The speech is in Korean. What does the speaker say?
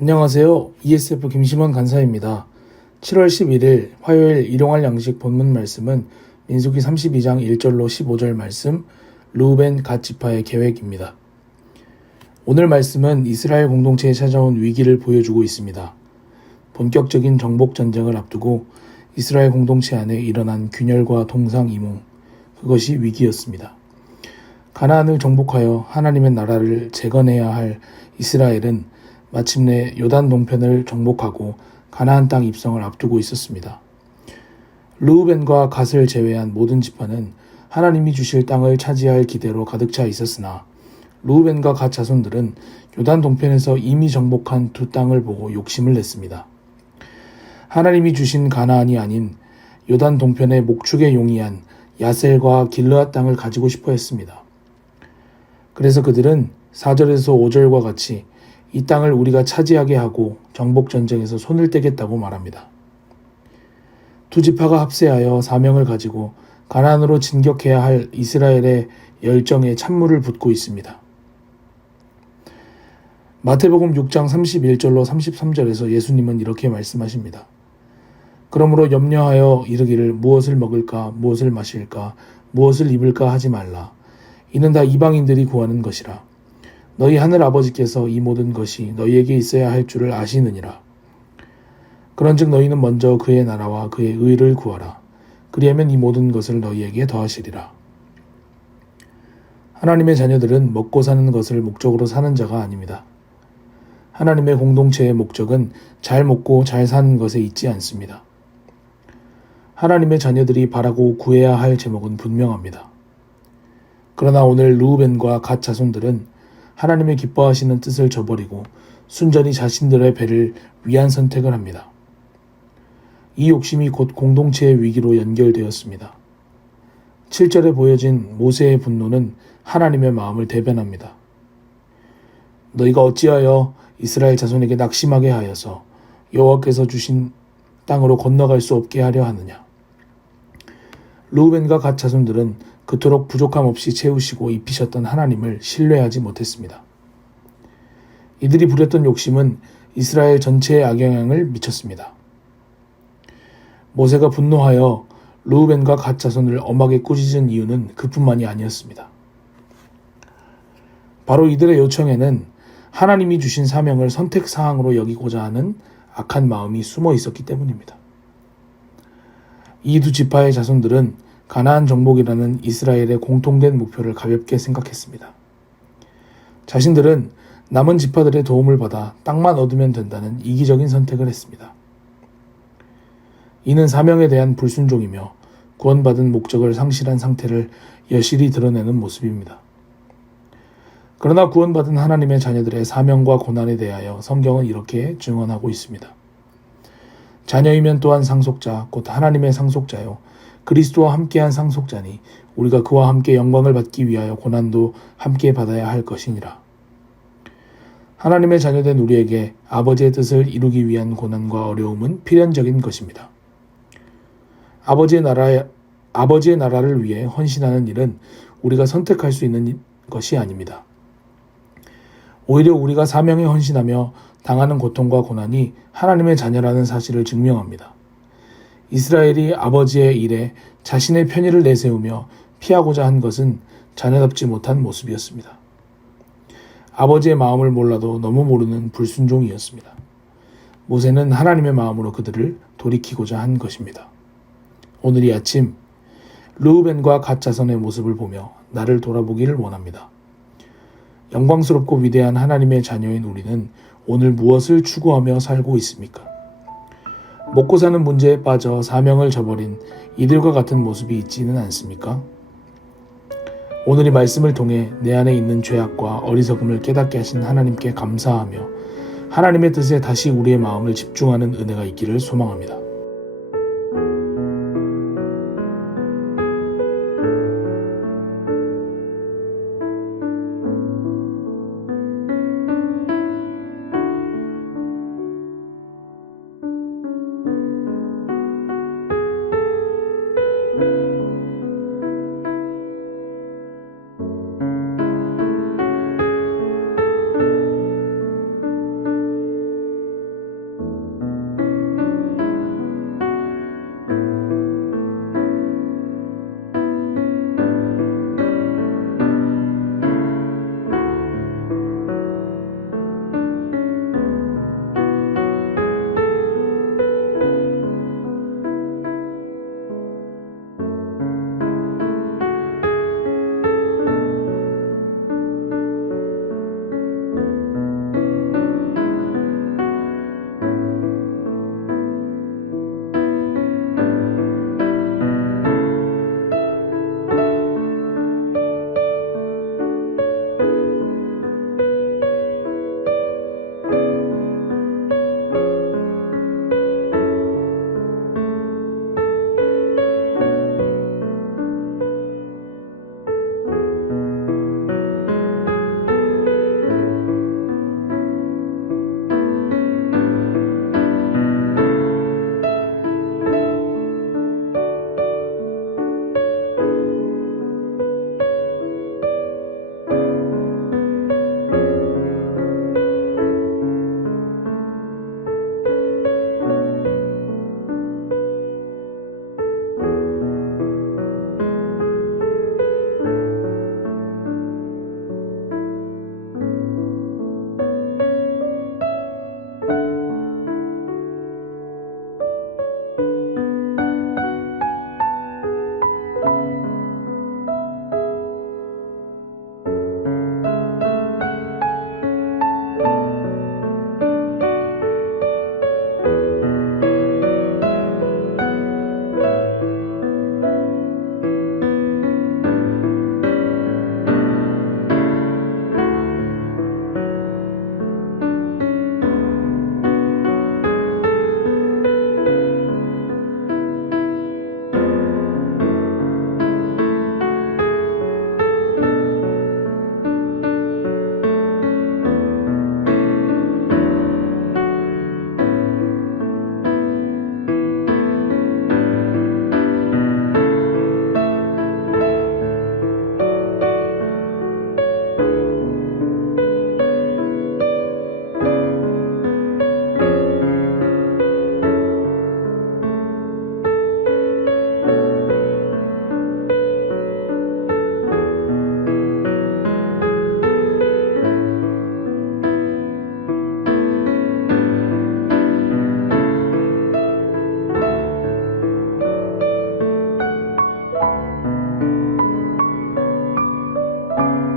안녕하세요. ESF 김심원 간사입니다. 7월 11일 화요일 일용할 양식 본문 말씀은 민수기 32장 1절로 15절 말씀, 르우벤 갓 지파의 계획입니다. 오늘 말씀은 이스라엘 공동체에 찾아온 위기를 보여주고 있습니다. 본격적인 정복 전쟁을 앞두고 이스라엘 공동체 안에 일어난 균열과 동상이몽, 그것이 위기였습니다. 가나안을 정복하여 하나님의 나라를 재건해야 할 이스라엘은 마침내 요단 동편을 정복하고 가나안 땅 입성을 앞두고 있었습니다. 르우벤과 갓을 제외한 모든 지파는 하나님이 주실 땅을 차지할 기대로 가득 차 있었으나 르우벤과 갓 자손들은 요단 동편에서 이미 정복한 두 땅을 보고 욕심을 냈습니다. 하나님이 주신 가나안이 아닌 요단 동편의 목축에 용이한 야셀과 길르앗 땅을 가지고 싶어 했습니다. 그래서 그들은 4절에서 5절과 같이 이 땅을 우리가 차지하게 하고 정복전쟁에서 손을 떼겠다고 말합니다. 두 지파가 합세하여 사명을 가지고 가나안으로 진격해야 할 이스라엘의 열정에 찬물을 붓고 있습니다. 마태복음 6장 31절로 33절에서 예수님은 이렇게 말씀하십니다. 그러므로 염려하여 이르기를 무엇을 먹을까, 무엇을 마실까, 무엇을 입을까 하지 말라. 이는 다 이방인들이 구하는 것이라. 너희 하늘 아버지께서 이 모든 것이 너희에게 있어야 할 줄을 아시느니라. 그런즉 너희는 먼저 그의 나라와 그의 의를 구하라. 그리하면 이 모든 것을 너희에게 더하시리라. 하나님의 자녀들은 먹고 사는 것을 목적으로 사는 자가 아닙니다. 하나님의 공동체의 목적은 잘 먹고 잘 사는 것에 있지 않습니다. 하나님의 자녀들이 바라고 구해야 할 제목은 분명합니다. 그러나 오늘 르우벤과 갓 자손들은 하나님의 기뻐하시는 뜻을 저버리고 순전히 자신들의 배를 위한 선택을 합니다. 이 욕심이 곧 공동체의 위기로 연결되었습니다. 7절에 보여진 모세의 분노는 하나님의 마음을 대변합니다. 너희가 어찌하여 이스라엘 자손에게 낙심하게 하여서 여호와께서 주신 땅으로 건너갈 수 없게 하려 하느냐. 르우벤과 갓 자손들은 그토록 부족함 없이 채우시고 입히셨던 하나님을 신뢰하지 못했습니다. 이들이 부렸던 욕심은 이스라엘 전체에 악영향을 미쳤습니다. 모세가 분노하여 르우벤과 갓 자손을 엄하게 꾸짖은 이유는 그뿐만이 아니었습니다. 바로 이들의 요청에는 하나님이 주신 사명을 선택사항으로 여기고자 하는 악한 마음이 숨어 있었기 때문입니다. 이 두 지파의 자손들은 가나안 정복이라는 이스라엘의 공통된 목표를 가볍게 생각했습니다. 자신들은 남은 지파들의 도움을 받아 땅만 얻으면 된다는 이기적인 선택을 했습니다. 이는 사명에 대한 불순종이며 구원받은 목적을 상실한 상태를 여실히 드러내는 모습입니다. 그러나 구원받은 하나님의 자녀들의 사명과 고난에 대하여 성경은 이렇게 증언하고 있습니다. 자녀이면 또한 상속자, 곧 하나님의 상속자요 그리스도와 함께한 상속자니 우리가 그와 함께 영광을 받기 위하여 고난도 함께 받아야 할 것이니라. 하나님의 자녀된 우리에게 아버지의 뜻을 이루기 위한 고난과 어려움은 필연적인 것입니다. 아버지의 나라를 위해 헌신하는 일은 우리가 선택할 수 있는 것이 아닙니다. 오히려 우리가 사명에 헌신하며 당하는 고통과 고난이 하나님의 자녀라는 사실을 증명합니다. 이스라엘이 아버지의 일에 자신의 편의를 내세우며 피하고자 한 것은 자녀답지 못한 모습이었습니다. 아버지의 마음을 몰라도 너무 모르는 불순종이었습니다. 모세는 하나님의 마음으로 그들을 돌이키고자 한 것입니다. 오늘 이 아침 르우벤과 갓 자손의 모습을 보며 나를 돌아보기를 원합니다. 영광스럽고 위대한 하나님의 자녀인 우리는 오늘 무엇을 추구하며 살고 있습니까? 먹고 사는 문제에 빠져 사명을 저버린 이들과 같은 모습이 있지는 않습니까? 오늘 이 말씀을 통해 내 안에 있는 죄악과 어리석음을 깨닫게 하신 하나님께 감사하며 하나님의 뜻에 다시 우리의 마음을 집중하는 은혜가 있기를 소망합니다. 있습니다.